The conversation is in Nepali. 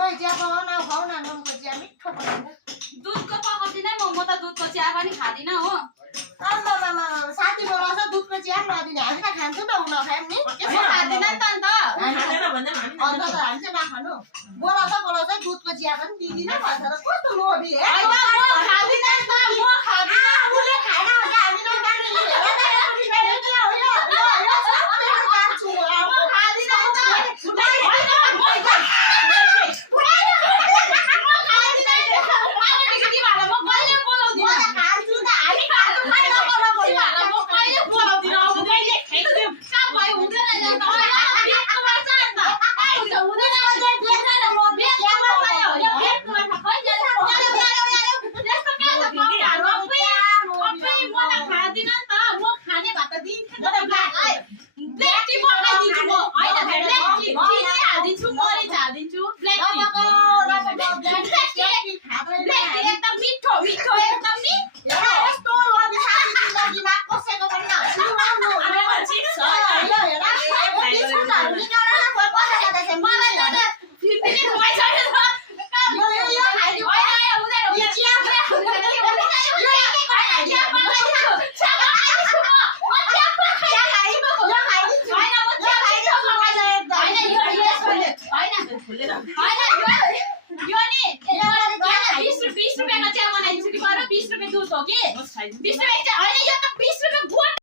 खोइ चिया बनाउन खाऊ न नुनको चिया मिठो बनाउँछ दुधको पकाउँदिनै म त दुधको चिया पनि खादिनँ हो आमामामा साथी बोलाउँछ दुधको चिया पनि नदिने हामी त खान्छौँ न उ नखायौँ नि म खादिनँ नि त अन्त अन्त त हामी चाहिँ नखानु बोलाउँछ दुधको चिया पनि दिँदिन भन्छ र कस्तो लोभी हे म खादिनँ नि त म खादिनँ उसले खाएन भने हामी नखाने $20 का चिया बनाइदिन्छु कि 20 रुपियाँ दुध हो कि 20 रुपियाँ होइन यो त